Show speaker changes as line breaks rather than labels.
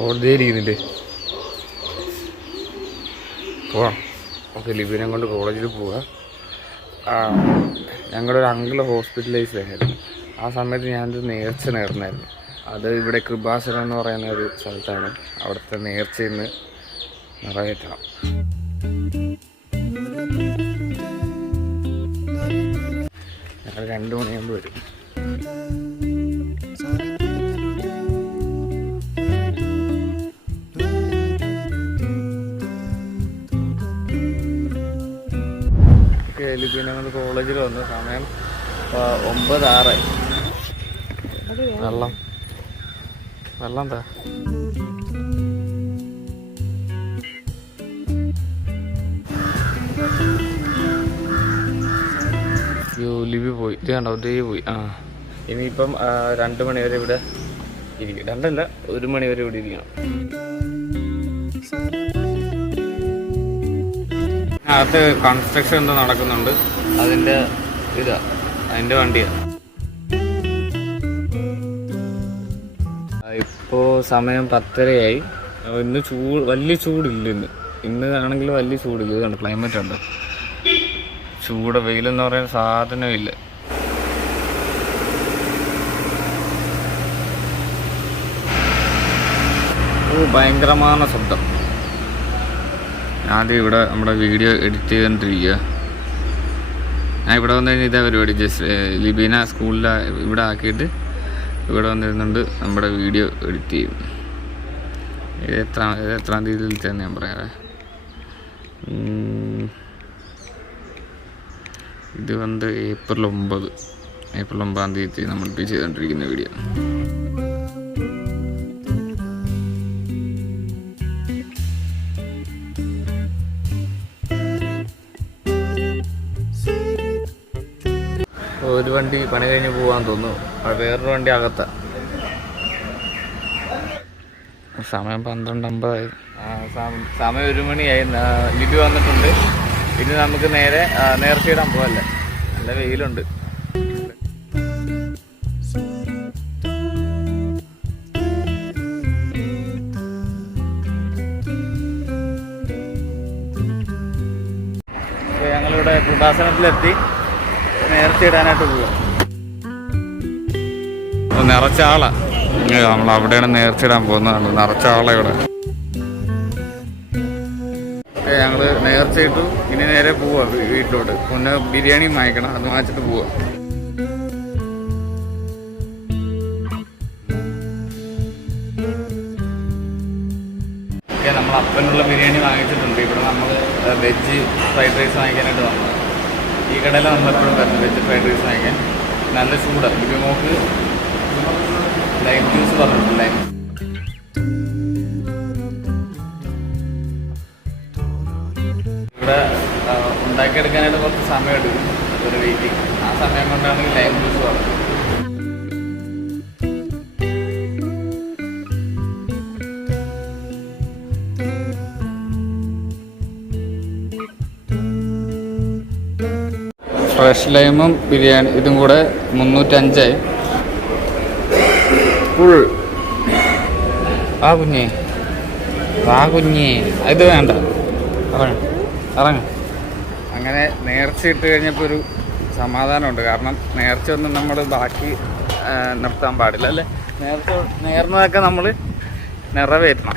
ഓർഡേ ഇരിക്കുന്നില്ലേ? പോവാം. ഓക്കെ ലിബിനെ കൊണ്ട് കോളേജിൽ പോവുക ഞങ്ങളുടെ ഒരു അങ്കിൾ ഹോസ്പിറ്റലൈസ് ആയിരുന്നു. ആ സമയത്ത് ഞാനൊരു നേർച്ച നേർന്നായിരുന്നു. അത് ഇവിടെ കൃപാസനം എന്ന് പറയുന്ന ഒരു സ്ഥലത്താണ്. അവിടുത്തെ നേർച്ചയിൽ നിന്ന് നിറവേറ്റണം ഞങ്ങൾ രണ്ട് മണിയാകുമ്പോൾ വരും. കൊണ്ട് കോളേജിൽ വന്നു സമയം ഒമ്പത് ആറായി വെള്ളം. വെള്ളം എന്താ? ലിപി പോയി. ഇത് കണ്ടോ? പോയി. ആ. ഇനിയിപ്പം രണ്ട് മണിവരെ ഇവിടെ ഇരിക്കും. രണ്ടല്ല ഒരു മണിവരെ ഇവിടെ ഇരിക്കണം. അകത്ത് കൺസ്ട്രക്ഷൻ എന്തോ നടക്കുന്നുണ്ട്. അതിന്റെ ഇതാ അതിന്റെ വണ്ടിയാ. ഇപ്പോ സമയം പത്തരയായി. ഇന്ന് ചൂട് വലിയ ചൂടില്ല ഇന്ന്. ഇന്ന് ആണെങ്കിൽ വലിയ ചൂടില്ല. ഇതാണ് ക്ലൈമറ്റ് ഉണ്ട് ചൂട് വെയിലെന്ന് പറയുന്ന സാധനമില്ല. ഭയങ്കരമായ ശബ്ദം. ആദ്യം ഇവിടെ നമ്മുടെ വീഡിയോ എഡിറ്റ് ചെയ്തുകൊണ്ടിരിക്കുക ഞാൻ ഇവിടെ വന്നു കഴിഞ്ഞാൽ ഇതേ പരിപാടി. ജസ്റ്റ് ലിബീന സ്കൂളിൽ ഇവിടെ ആക്കിയിട്ട് ഇവിടെ വന്നിരുന്നുണ്ട് നമ്മുടെ വീഡിയോ എഡിറ്റ് ചെയ്യും. ഇത് എത്ര ഇത് എത്രാം തീയതിയിൽ തന്നെ ഞാൻ പറയാറ് ഇത് വന്ന് ഏപ്രിൽ ഒമ്പത്. ഏപ്രിൽ ഒമ്പതാം തീയതി നമ്മൾ ചെയ്തുകൊണ്ടിരിക്കുന്ന വീഡിയോ. ഒരു വണ്ടി പണി കഴിഞ്ഞ് പോകാൻ തോന്നുന്നു. വേറൊരു വണ്ടി അകത്താ. സമയം പന്ത്രണ്ട് അമ്പതായി സമയം ഒരു മണിയായി. ലിബി വന്നിട്ടുണ്ട്. ഇനി നമുക്ക് നേരെ നേർച്ചയിടാൻ പോവല്ലേ? നല്ല വെയിലുണ്ട്. ഞങ്ങളിവിടെ കൃപാസനത്തിലെത്തി. നേർച്ചയിടാനായിട്ട് പോവുക. നിറച്ച നമ്മൾ അവിടെയാണ് നേർച്ചയിടാൻ പോകുന്നത്. ആളെ ഇവിടെ. ഏ, ഞങ്ങൾ നേർച്ചയിട്ടു ഇനി നേരെ പോവാ വീട്ടിലോട്ട്. പിന്നെ ബിരിയാണി വാങ്ങിക്കണം. അത് വാങ്ങിച്ചിട്ട് പോവാ. നമ്മൾ അപ്പനുള്ള ബിരിയാണി വാങ്ങിച്ചിട്ടുണ്ട്. ഇവിടെ നമ്മൾ വെജ് ഫ്രൈഡ് റൈസ് വാങ്ങിക്കാനായിട്ട് വന്നത്. ഈ കടയിൽ നമ്മളെപ്പോഴും വരുന്നത് വെജ് ഫ്രൈഡ് റൈസ് വാങ്ങിക്കാൻ. നല്ല ചൂടാണ് ഇപ്പം നമുക്ക് ലൈം ജ്യൂസ് പറഞ്ഞിട്ടുണ്ട് ലൈം ഇവിടെ ഉണ്ടാക്കിയെടുക്കാനായിട്ട് കുറച്ച് സമയം എടുക്കും ഒരു വെയിറ്റിംഗ് ആ സമയം കൊണ്ടാണ് ലൈം ജ്യൂസ് പറഞ്ഞത് ഫ്രഷ് ലൈമും ബിരിയാണി ഇതും കൂടെ മുന്നൂറ്റഞ്ചായി ഫുൾ. ആ കുഞ്ഞേ. ആ കുഞ്ഞേ. ഇത് വേണ്ട. ഇറങ്ങ. ഇറങ്ങ. അങ്ങനെ നേർച്ച ഇട്ട് കഴിഞ്ഞപ്പോൾ ഒരു സമാധാനമുണ്ട്. കാരണം നേർച്ച ഒന്നും നമ്മൾ ബാക്കി നിർത്താൻ പാടില്ല അല്ലേ? നേർച്ച നേർന്നതൊക്കെ നമ്മൾ നിറവേറ്റണം.